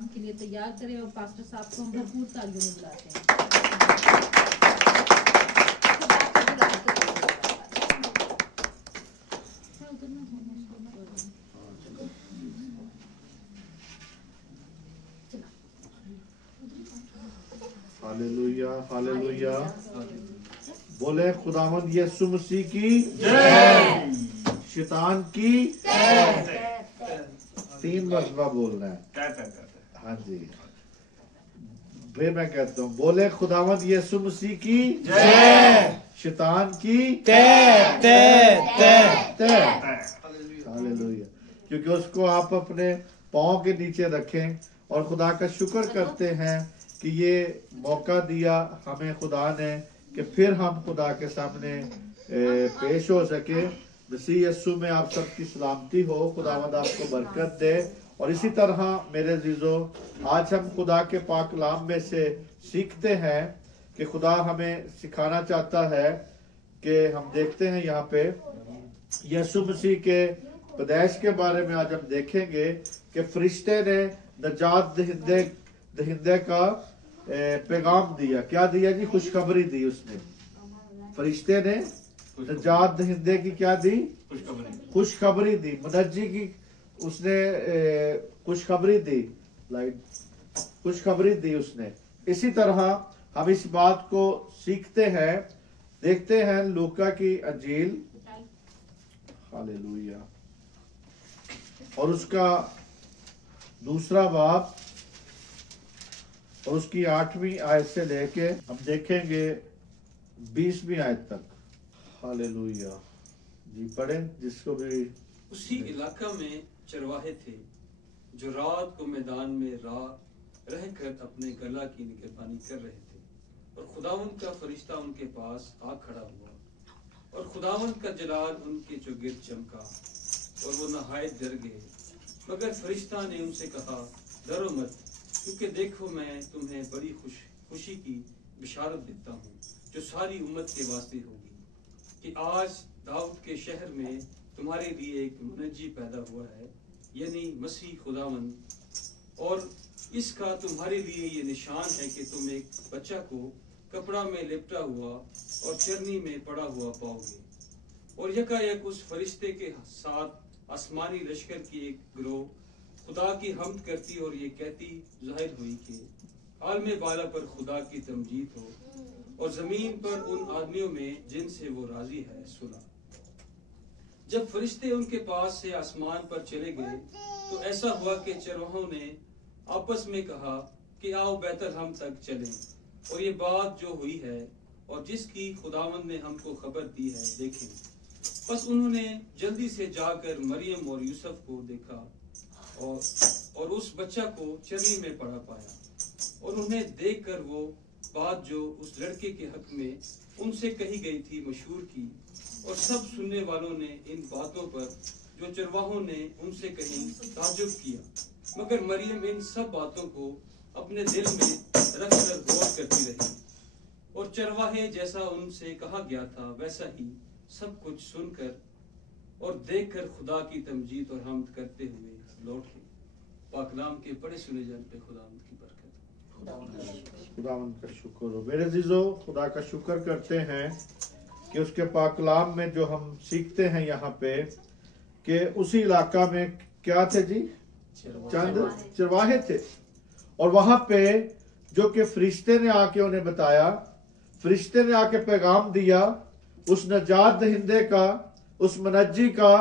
पैगाम के लिए तैयार करें और पास्टर साहब को हम भरपूर तालियों में बुलाते हैं। Hallelujah hallelujah. बोले खुदावंद यीशु मसीह की जय, शैतान की 3 मरतबा बोलना है। हाँ जी, फिर मैं कहता हूँ, बोले खुदावंद यीशु मसीह की जय, शैतान की हालेलुया। क्योंकि उसको आप अपने पाँव के नीचे रखें और खुदा का शुक्र करते हैं कि ये मौका दिया हमें खुदा ने कि फिर हम खुदा के सामने पेश हो सके। मसीह यीशु में आप सबकी सलामती हो, खुदावंद आपको बरकत दे। और इसी तरह मेरे अजीजों, आज हम खुदा के पाक कलाम में से सीखते हैं कि खुदा हमें सिखाना चाहता है कि हम देखते हैं यहाँ पे यीशु मसीह के पैदाइश के बारे में आज हम देखेंगे कि फरिश्ते ने नजात दहिंदे का पैगाम दिया। क्या दिया जी? खुशखबरी दी उसने। फरिश्ते ने नजात दहिंदे की क्या दी? खुशखबरी दी। मुनज्जी की उसने खुशखबरी दी, खुशखबरी दी उसने। इसी तरह हम इस बात को सीखते हैं, देखते हैं लूका की अंजील, हालेलुया, और उसका 2 बाब और उसकी 8वीं आयत से लेके हम देखेंगे 20वीं आयत तक। हालेलुया जी, पढ़ें जिसको भी। उसी इलाका में चरवाहे थे जो रात को मैदान में रहकर अपने गला की निगहबानी कर रहे थे, और खुदावंद का फरिश्ता उनके पास आ खड़ा हुआ, और खुदावंद का जलाल उनके चौगिर्द चमका, और वो नहायत डर गए। मगर फरिश्ता ने उनसे कहा, डरो मत, क्योंकि देखो मैं तुम्हें बड़ी खुशी की बिशारत देता हूँ जो सारी उम्मत के वास्ते होगी, कि आज दाऊद के शहर में तुम्हारे लिए एक मुनज्जी पैदा हुआ है, यानी मसीह खुदावंद। और इसका तुम्हारे लिए ये निशान है कि तुम एक बच्चा को कपड़ा में लिपटा हुआ और चरनी में पड़ा हुआ पाओगे। और यकायक उस फरिश्ते के साथ आसमानी लश्कर की एक गिरोह खुदा की हमद करती और ये कहती जाहिर हुई कि आलमे बाला पर खुदा की तमजीद हो, और जमीन पर उन आदमियों में जिनसे वो राजी है सुना। जब फरिश्ते उनके पास से आसमान पर चले गए तो ऐसा हुआ कि चरवाहों ने आपस में कहा कि आओ बैतलहम तक चलें और ये बात जो हुई है और जिसकी खुदावंद ने हमको खबर दी है देखें। बस उन्होंने जल्दी से जाकर मरियम और यूसुफ को देखा और उस बच्चा को चरनी में पड़ा पाया, और उन्हें देखकर वो बात जो उस लड़के के हक में उनसे कही गई थी मशहूर की, और सब सुनने वालों ने इन बातों पर जो चरवाहों ने उनसे कही ताज्जुब किया। मगर मरियम इन सब बातों को अपने दिल में रखकर गौर करती रही, और चरवाहे जैसा उनसे कहा गया था वैसा ही सब कुछ सुनकर और देखकर खुदा की तमजीद और हमद करते हुए लौट गए। पाकलाम के पढ़े सुने जाने पे खुदावंद की बरकत। खुदावंद का शुक्र हो। मेरे अजीजों, खुदा का शुक्र करते हैं कि उसके पाकलाम में जो हम सीखते हैं यहाँ पे कि उसी इलाका में क्या थे जी? चंद चरवाहे थे, और वहां पे जो कि फरिश्ते ने आके उन्हें बताया, फरिश्ते ने आके पैगाम दिया उस नजात दहिंदे का, उस मुनज्जी का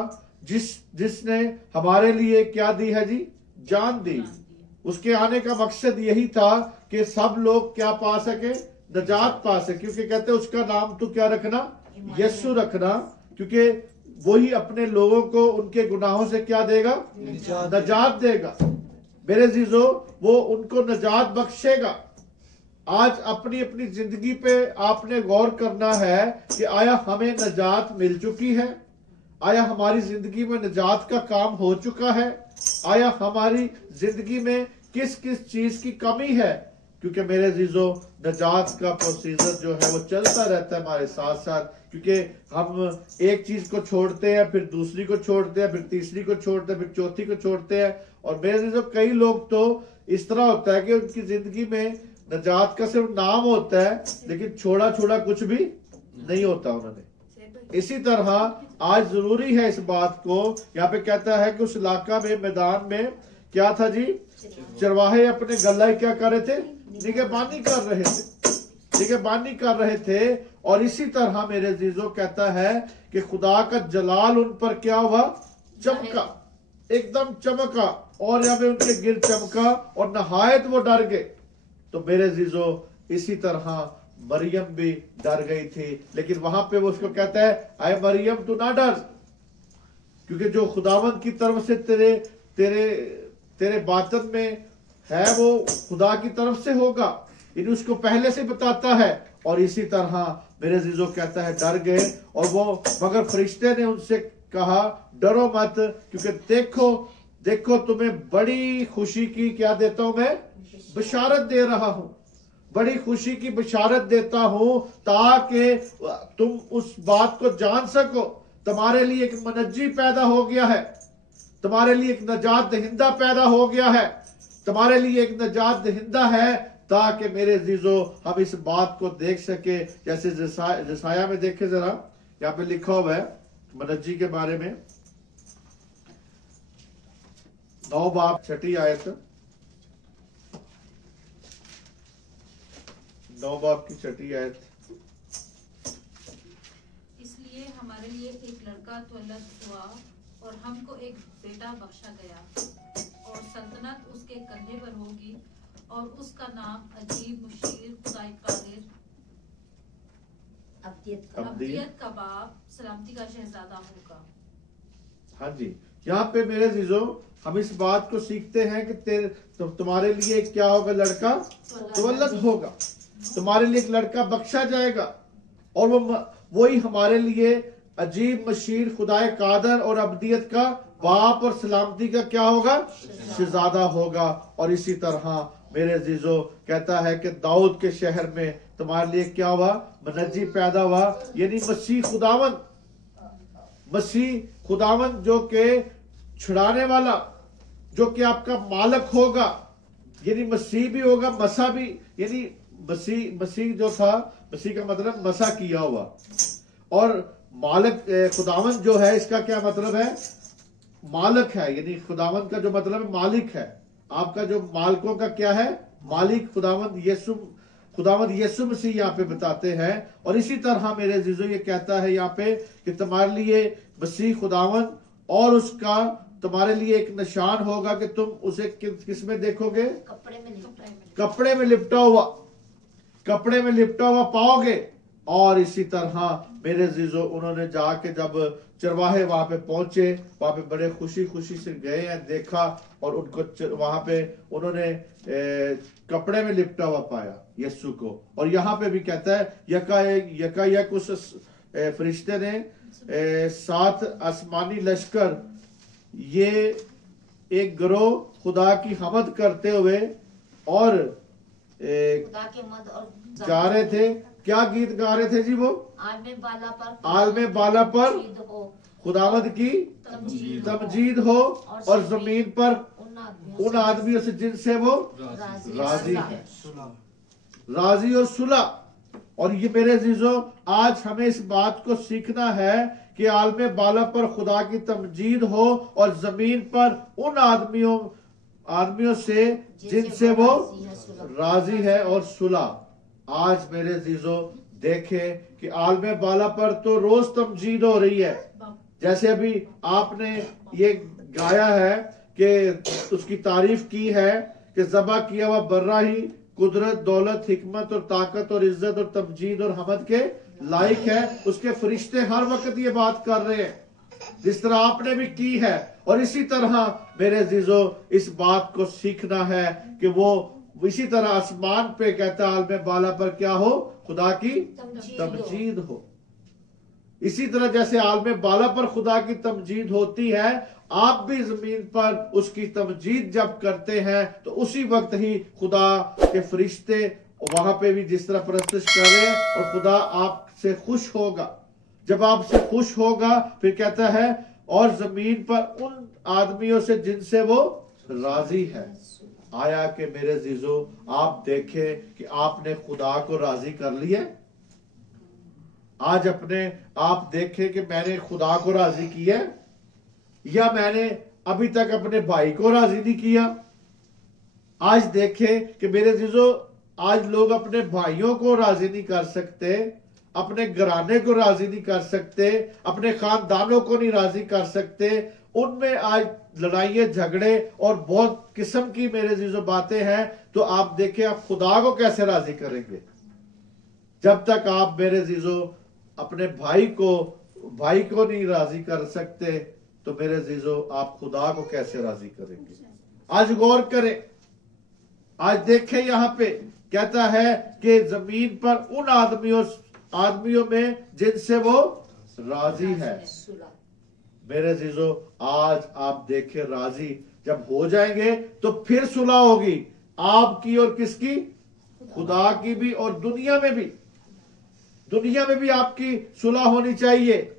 जिसने हमारे लिए क्या दी है जी? जान दी। उसके आने का मकसद यही था कि सब लोग क्या पा सके? नजात पा सके। क्योंकि कहते उसका नाम तो क्या रखना? यीशु रखना, क्योंकि वही अपने लोगों को उनके गुनाहों से क्या देगा? नजात देगा। मेरे जीजो, वो उनको नजात बख्शेगा। आज अपनी अपनी जिंदगी पे आपने गौर करना है कि आया हमें नजात मिल चुकी है? आया हमारी जिंदगी में नजात का काम हो चुका है? आया हमारी जिंदगी में किस किस चीज की कमी है? क्योंकि मेरे जीजो, नजात का प्रोसीजर जो है वो चलता रहता है हमारे साथ साथ, क्योंकि हम एक चीज को छोड़ते हैं, फिर दूसरी को छोड़ते हैं, फिर तीसरी को छोड़ते हैं, फिर चौथी को छोड़ते हैं। और मेरे जीजो, कई लोग तो इस तरह होता है कि उनकी जिंदगी में नजात का सिर्फ नाम होता है, लेकिन छोड़ा छोड़ा कुछ भी नहीं होता उन्होंने। इसी तरह आज जरूरी है इस बात को, यहाँ पे कहता है कि उस इलाका में, मैदान में क्या था जी, चरवाहे अपने गल्ला क्या कर रहे थे, निगहबानी कर रहे थे, निगहबानी कर रहे थे। और इसी तरह मेरे अजीजों कहता है कि खुदा का जलाल उन पर क्या हुआ, चमका, एकदम चमका, और यहाँ पे उनके गिर चमका और नहायत वो डर गए। तो मेरे अजीजों इसी तरह मरियम भी डर गई थी, लेकिन वहां पे वो उसको कहता है, आए मरियम तू ना डर, क्योंकि जो खुदावंद की तरफ से तेरे तेरे तेरे बातन में है वो खुदा की तरफ से होगा। इन उसको पहले से बताता है। और इसी तरह मेरे अजीजों कहता है डर गए, और वो मगर फरिश्ते ने उनसे कहा डरो मत, क्योंकि देखो देखो तुम्हें बड़ी खुशी की क्या देता हूं मैं, बशारत दे रहा हूं, बड़ी खुशी की बशारत देता हूं, ताकि तुम उस बात को जान सको, तुम्हारे लिए एक मनज्जी पैदा हो गया है, तुम्हारे लिए एक नजात दहिंदा पैदा हो गया है, तुम्हारे लिए एक नजात दहिंदा है, ताकि मेरे अजीजों हम इस बात को देख सके। जैसे जसाया में देखे जरा, यहाँ पे लिखा हुआ है मनज्जी के बारे में, 9 बाब 6 आयत, 9 बाब की 6 आयत। इसलिए हमारे लिए एक लड़का त्वलद हुआ और हमको एक बेटा बख्शा गया, और सल्तनत उसके कंधे पर होगी, और उसका नाम अजीब, मुशीर, खुदाई कादिर, अब्दियत का बाप, सलामती का शहजादा होगा। हाँ जी, यहाँ पे मेरे अजीजों हम इस बात को सीखते हैं कि तुम्हारे लिए क्या होगा, लड़का त्वलद होगा, तुम्हारे लिए एक लड़का बख्शा जाएगा, और वही हमारे लिए अजीब, मशीर, खुदाए कादर और अब्दियत का बाप और सलामती का क्या होगा, शहजादा होगा। और इसी तरह मेरे अजीजों कहता है कि दाऊद के शहर में तुम्हारे लिए क्या हुआ, मनज्जी पैदा हुआ, यानी मसीह खुदावन, मसीह खुदावन जो के छुड़ाने वाला, जो कि आपका मालिक होगा, यानी मसीह भी होगा, मसा भी, यानी मसीह जो था, मसीह का मतलब मसा किया हुआ, और मालिक खुदावन जो है, इसका क्या मतलब है, मालिक है, यानी खुदावन का जो मतलब है मालिक है, आपका जो मालिकों का क्या है, मालिक खुदावंद यीशु मसीह यहाँ पे बताते हैं। और इसी तरह मेरे अजीजों ये कहता है यहाँ पे कि तुम्हारे लिए मसीह खुदावंद और उसका तुम्हारे लिए एक निशान होगा कि तुम उसे किस में देखोगे, कपड़े में लिपटा हुआ, कपड़े में लिपटा हुआ पाओगे। और इसी तरह मेरे अजीजों उन्होंने जाके जब चरवाहे वहां पे पहुंचे, वहां पे बड़े खुशी खुशी से गए हैं, देखा, और उनको वहां पे उन्होंने कपड़े में लिपटा हुआ पाया यीशु को। और यहाँ पे भी कहता है यकायक उस फरिश्ते ने 7 आसमानी लश्कर ये एक गिरोह खुदा की हमद करते हुए और जा रहे थे। क्या गीत गा रहे थे जी वो, आलमे बाला पर खुदावंद की तमजीद हो, और जमीन पर उन आदमियों से जिनसे वो राजी है, राजी और सुला। और ये मेरे अजीजों आज हमें इस बात को सीखना है कि आलमे बाला पर खुदा की तमजीद हो, और जमीन पर उन आदमियों से जिनसे वो राजी है और सुला। आज मेरे अजीजों देखें कि आलमे बाला पर तो रोज तमजीद हो रही है, जैसे अभी आपने ये गाया है कि उसकी तारीफ की है कि ज़बा किया हुआ बर्रा ही कुदरत, दौलत, हिकमत और ताकत और इज्जत और तमजीद और हमद के लायक है। उसके फरिश्ते हर वक्त ये बात कर रहे हैं, जिस तरह आपने भी की है। और इसी तरह मेरे अजीजों इस बात को सीखना है कि वो इसी तरह आसमान पे कहता है आलमे बाला पर क्या हो, खुदा की तमजीद हो। इसी तरह जैसे आलमे बाला पर खुदा की तमजीद होती है, आप भी जमीन पर उसकी तमजीद जब करते हैं तो उसी वक्त ही खुदा के फरिश्ते वहां पे भी जिस तरह परस्तिश कर रहे हैं, और खुदा आपसे खुश होगा। जब आपसे खुश होगा फिर कहता है और जमीन पर उन आदमियों से जिनसे वो राजी है। आया कि मेरे जीजो आप देखें कि आपने खुदा को राजी कर लिया। आज अपने आप देखें कि मैंने खुदा को राजी किया या मैंने अभी तक अपने भाई को राजी नहीं किया। आज देखें कि मेरे जीजो आज लोग अपने भाइयों को राजी नहीं कर सकते, अपने घराने को राजी नहीं कर सकते, अपने खानदानों को नहीं राजी कर सकते। उनमें आज लड़ाइयां झगड़े और बहुत किस्म की मेरे जीजो बातें हैं। तो आप देखें आप खुदा को कैसे राजी करेंगे जब तक आप मेरे जीजो अपने भाई को नहीं राजी कर सकते। तो मेरे जीजो आप खुदा को कैसे राजी करेंगे? आज गौर करें, आज देखें यहां पे कहता है कि जमीन पर उन आदमियों में जिनसे वो राजी है। मेरे जीजो आज आप देखें राजी जब हो जाएंगे तो फिर सुलह होगी आपकी और किसकी? खुदा की भी और दुनिया में भी आपकी सुलह होनी चाहिए।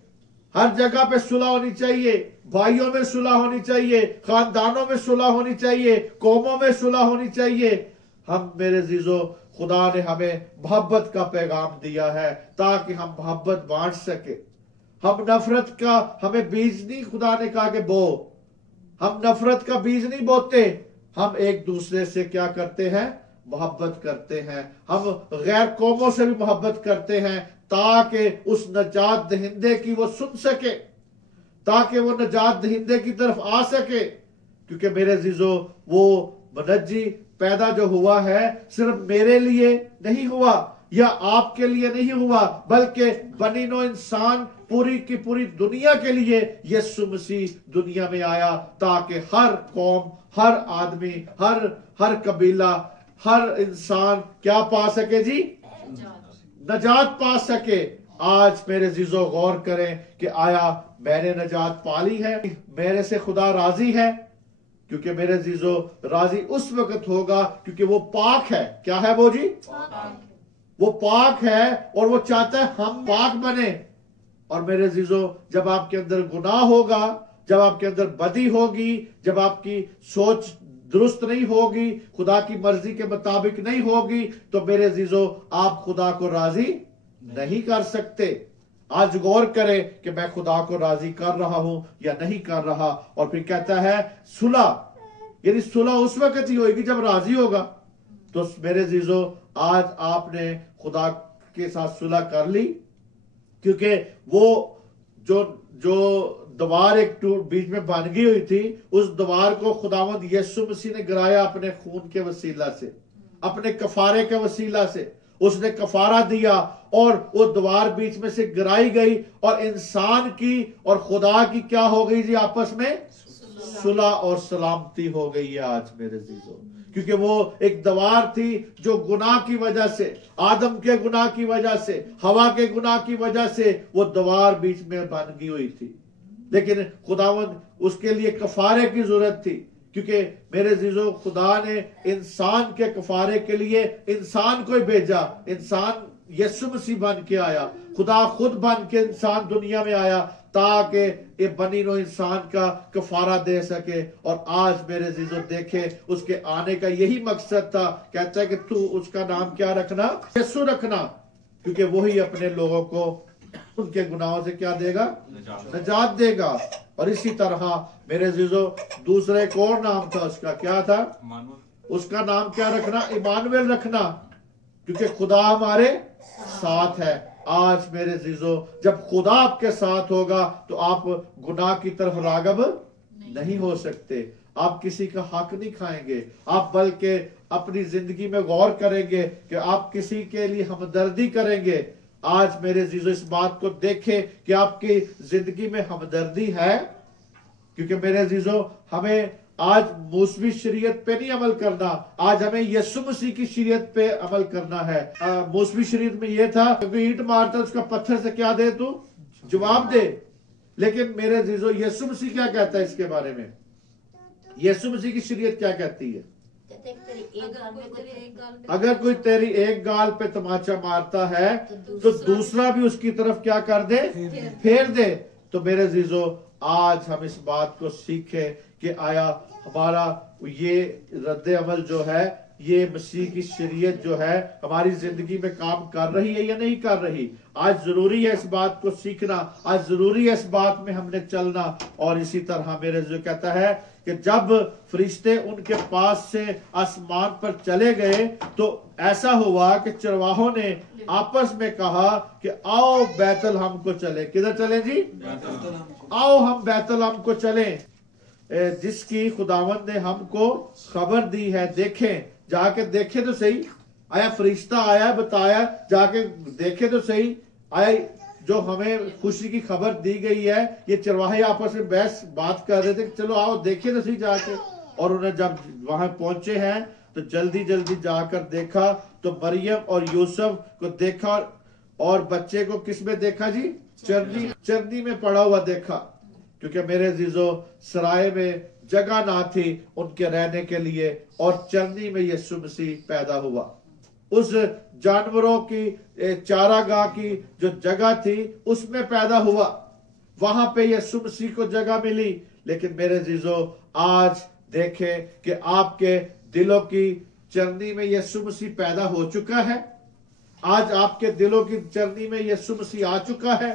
हर जगह पे सुलह होनी चाहिए, भाइयों में सुलह होनी चाहिए, खानदानों में सुलह होनी चाहिए, कौमों में सुलह होनी चाहिए। हम मेरे जीजो खुदा ने हमें मोहब्बत का पैगाम दिया है ताकि हम मोहब्बत बांट सके। हम नफरत का हमें बीज नहीं, खुदा ने कहा कि बो, हम नफरत का बीज नहीं बोते। हम एक दूसरे से क्या करते हैं? मोहब्बत करते हैं। हम गैर कौमों से भी मोहब्बत करते हैं ताकि उस नजात दहिंदे की वो सुन सके, ताकि वो नजात दहिंदे की तरफ आ सके। क्योंकि मेरे जीजो वो मुनज्जी पैदा जो हुआ है सिर्फ मेरे लिए नहीं हुआ या आपके लिए नहीं हुआ, बल्कि बनी नौ इंसान पूरी की पूरी दुनिया के लिए यीशु मसीह दुनिया में आया ताकि हर कौम, हर आदमी, हर कबीला, हर इंसान क्या पा सके जी? नजात पा सके। आज मेरे जीजो गौर करें कि आया मैंने नजात पाली है, मेरे से खुदा राजी है। क्योंकि मेरे जीजो राजी उस वक्त होगा क्योंकि वो पाक है। क्या है वो जी? वो पाक है और वो चाहता है हम पाक बने। और मेरे जीजो जब आपके अंदर गुनाह होगा, जब आपके अंदर बदी होगी, जब आपकी सोच दुरुस्त नहीं होगी, खुदा की मर्जी के मुताबिक नहीं होगी, तो मेरे जीजो आप खुदा को राजी नहीं कर सकते। आज गौर करें कि मैं खुदा को राजी कर रहा हूं या नहीं कर रहा। और फिर कहता है सुलह, यानी सुलह उस वक्त ही होगी जब राजी होगा। तो मेरे जीजो आज आपने खुदा के साथ सुलह कर ली, क्योंकि वो जो दीवार एक बीच में बन गई हुई थी, उस दीवार को खुदावंद यीशु मसीह ने गिराया अपने खून के वसीला से, अपने कफारे के वसीला से। उसने कफारा दिया और वो दीवार बीच में से गिराई गई और इंसान की और खुदा की क्या हो गई जी? आपस में सुलह और सलामती हो गई है आज मेरे जीजो। क्योंकि वो एक दीवार थी जो गुनाह की वजह से, आदम के गुनाह की वजह से, हवा के गुनाह की वजह से वो दीवार बीच में बन गई हुई थी। लेकिन खुदावंद उसके लिए कफारे की जरूरत थी, क्योंकि मेरे जीजो खुदा ने इंसान के कफारे के लिए इंसान को ही भेजा। इंसान यीशु मसीह बन के आया, खुदा खुद बन के इंसान दुनिया में आया ताकि ये बनी नो इंसान का कफारा दे सके। और आज मेरे जीजो देखे उसके आने का यही मकसद था। कहता है कि तू उसका नाम क्या रखना? यीशु रखना, क्योंकि वही अपने लोगों को उनके गुनाहों से क्या देगा? नजात देगा। और इसी तरह मेरे जीजो दूसरे एक और नाम था उसका, क्या था? उसका नाम क्या रखना? इमानुएल रखना, क्योंकि खुदा हमारे साथ है। आज मेरे जीजो जब खुदा आपके साथ होगा तो आप गुनाह की तरफ रागब नहीं हो सकते, आप किसी का हक नहीं खाएंगे, आप बल्कि अपनी जिंदगी में गौर करेंगे कि आप किसी के लिए हमदर्दी करेंगे। आज मेरे जीजो इस बात को देखें कि आपकी जिंदगी में हमदर्दी है, क्योंकि मेरे जीजो हमें आज मूसवी शरीयत पे नहीं अमल करना, आज हमें यीशु मसीह की शरीयत पे अमल करना है। मूसवी शरीयत में यह था कि ईंट मारता उसका पत्थर से क्या दे, तू जवाब दे। लेकिन मेरे जीजो यीशु मसीह क्या कहता है इसके बारे में? यीशु मसीह की शरीयत क्या कहती है? अगर कोई तेरी एक गाल पे तमाचा मारता है तो दूसरा भी उसकी तरफ क्या कर दे? फेर दे। तो मेरे जीजो आज हम इस बात को सीखें कि आया हमारा ये रद्द अमल जो है, ये मसीह की शरीयत जो है हमारी जिंदगी में काम कर रही है या नहीं कर रही। आज जरूरी है इस बात को सीखना, आज जरूरी है इस बात में हमने चलना। और इसी तरह मेरे जो कहता है कि जब फरिश्ते उनके पास से आसमान पर चले गए तो ऐसा हुआ कि चरवाहों ने आपस में कहा कि आओ बैतलहम को चले। किधर चले जी? आओ हम बैतलहम को चले, जिसकी खुदावंद ने हमको खबर दी है। देखें, जाके देखे तो सही, आया फरिश्ता आया बताया, जाके देखे तो सही, आया जो हमें खुशी की खबर दी गई है। ये चरवाहे आपस में बहस बात कर रहे थे, चलो आओ देखे तो सही जाके। और उन्हें जब वहां पहुंचे हैं तो जल्दी जल्दी जाकर देखा तो मरियम और यूसुफ को देखा, और बच्चे को किस में देखा जी? चरनी में पड़ा हुआ देखा। क्योंकि मेरे जीजो सराय में जगह ना थी उनके रहने के लिए, और चरनी में यीशु मसीह पैदा हुआ। उस जानवरों की चारागाह की जो जगह थी उसमें पैदा हुआ, वहां पे यीशु मसीह को जगह मिली। लेकिन मेरे जीजो आज देखें कि आपके दिलों की चरनी में यीशु मसीह पैदा हो चुका है। आज आपके दिलों की चरनी में यीशु मसीह आ चुका है।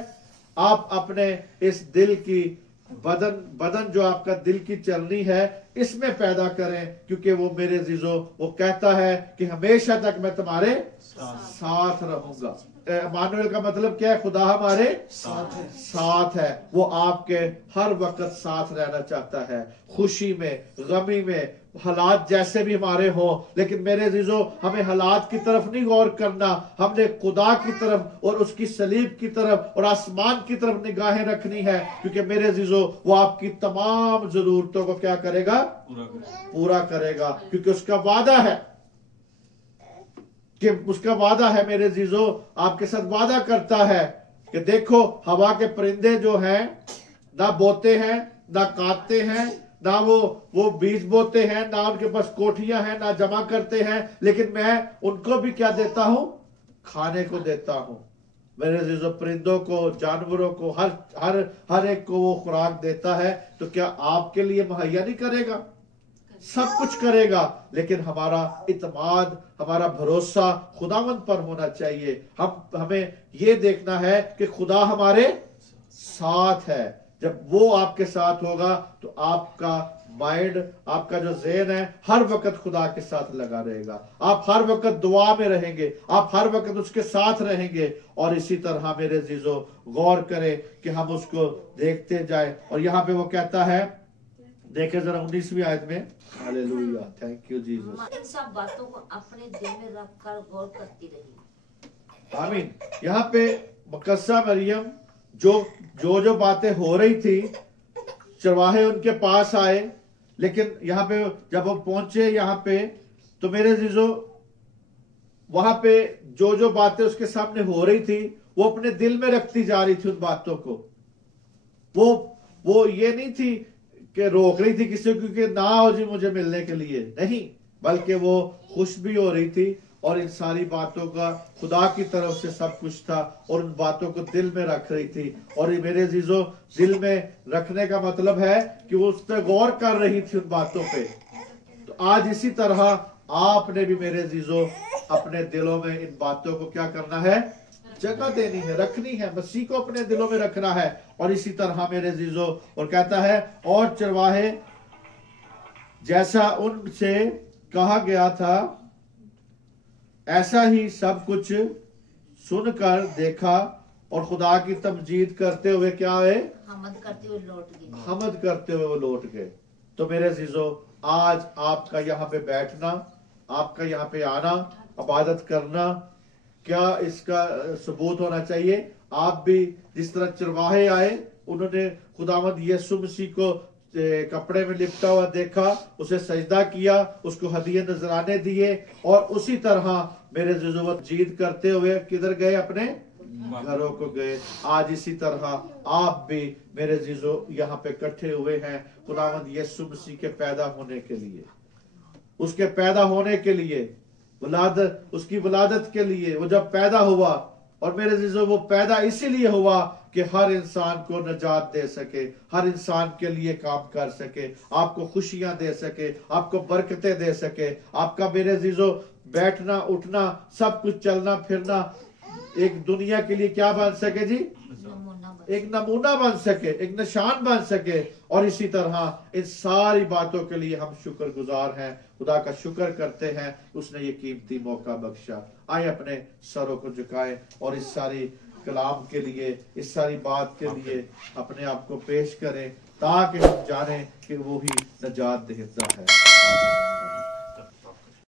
आप अपने इस दिल की बदन जो आपका दिल की चरनी है इसमें पैदा करें, क्योंकि वो मेरे जीजो वो कहता है कि हमेशा तक मैं तुम्हारे साथ रहूंगा। इमानुएल का मतलब क्या है? खुदा हमारे साथ है। वो आपके हर वक्त साथ रहना चाहता है, खुशी में, गमी में, हालात जैसे भी हमारे हो। लेकिन मेरे जीजो हमें हालात की तरफ नहीं गौर करना, हमने खुदा की तरफ और उसकी सलीब की तरफ और आसमान की तरफ निगाहें रखनी है। क्योंकि मेरे जीजो वो आपकी तमाम जरूरतों को क्या करेगा? पूरा करेगा। क्योंकि उसका वादा है मेरे जीजो, आपके साथ वादा करता है कि देखो हवा के परिंदे जो हैं ना बोते हैं ना काटते हैं, ना वो बीज बोते हैं, ना उनके पास कोठियां हैं, ना जमा करते हैं, लेकिन मैं उनको भी क्या देता हूं? खाने को देता हूं। मेरे जीजो परिंदों को, जानवरों को, हर एक को वो खुराक देता है। तो क्या आपके लिए मुहैया नहीं करेगा? सब कुछ करेगा। लेकिन हमारा इत्मीनान, हमारा भरोसा खुदावंद पर होना चाहिए। हमें ये देखना है कि खुदा हमारे साथ है। जब वो आपके साथ होगा तो आपका माइंड, आपका जो ज़हन है हर वक्त खुदा के साथ लगा रहेगा। आप हर वक्त दुआ में रहेंगे, आप हर वक्त उसके साथ रहेंगे। और इसी तरह मेरे जीजो गौर करें कि हम उसको देखते जाए। और यहाँ पे वो कहता है, देखे जरा 19वीं आयत में, हालेलुया, थैंक यू जीसस। इन सब बातों को अपने दिल में रखकर गौर करती रही। आमीन। यहाँ पे मुकद्दसा मरियम जो बातें हो रही थी, चरवाहे उनके पास आए। लेकिन यहाँ पे जब वो पहुंचे यहाँ पे तो मेरे जीजो वहां पे जो बातें उसके सामने हो रही थी वो अपने दिल में रखती जा रही थी। उन बातों को वो ये नहीं थी कि रोक रही थी किसी को कि ना हो जी मुझे मिलने के लिए, नहीं, बल्कि वो खुश भी हो रही थी। और इन सारी बातों का खुदा की तरफ से सब कुछ था और उन बातों को दिल में रख रही थी। और ये मेरे जीजो दिल में रखने का मतलब है कि वो उस पर गौर कर रही थी उन बातों पे। तो आज इसी तरह आपने भी मेरे जीजो अपने दिलों में इन बातों को क्या करना है? जगह देनी है, रखनी है, मसीह को अपने दिलों में रखना है। और इसी तरह मेरे जीजो और कहता है, और चरवाहे जैसा उनसे कहा गया था ऐसा ही सब कुछ सुनकर देखा और खुदा की तमजीद करते हुए क्या है? हमद करते हुए लौट गए। हमद करते हुए वो लौट गए। तो मेरे जीजो आज आपका यहाँ पे बैठना, आपका यहाँ पे आना, इबादत करना, क्या इसका सबूत होना चाहिए? आप भी जिस तरह चरवाहे आए, उन्होंने खुदावंद यीशु मसीह को कपड़े में लिपटा हुआ देखा, उसे सजदा किया, उसको हदिये नजराने दिए। और उसी तरह मेरे जीजो जीद करते हुए किधर गए? अपने घरों को गए। आज इसी तरह आप भी मेरे जीजो यहाँ पे इकट्ठे हुए हैं खुदावंद यीशु मसीह के पैदा होने के लिए, उसके पैदा होने के लिए, उसकी वलादत के लिए। वो जब पैदा हुआ, और मेरे जीजो वो पैदा इसीलिए हुआ कि हर इंसान को निजात दे सके, हर इंसान के लिए काम कर सके, आपको खुशियां दे सके, आपको बरकतें दे सके, आपका मेरे अजीजों बैठना उठना सब कुछ चलना फिरना एक दुनिया के लिए क्या बन सके जी, एक नमूना बन सके, एक निशान बन सके। और इसी तरह इन सारी बातों के लिए हम शुक्रगुजार हैं, खुदा का शुक्र करते हैं उसने ये कीमती मौका बख्शा। आए अपने सरों को झुकाएं और इस सारी कलाम के लिए, इस सारी बात के लिए अपने आप को पेश करें ताकि हम जानें कि वो ही नजात देता है।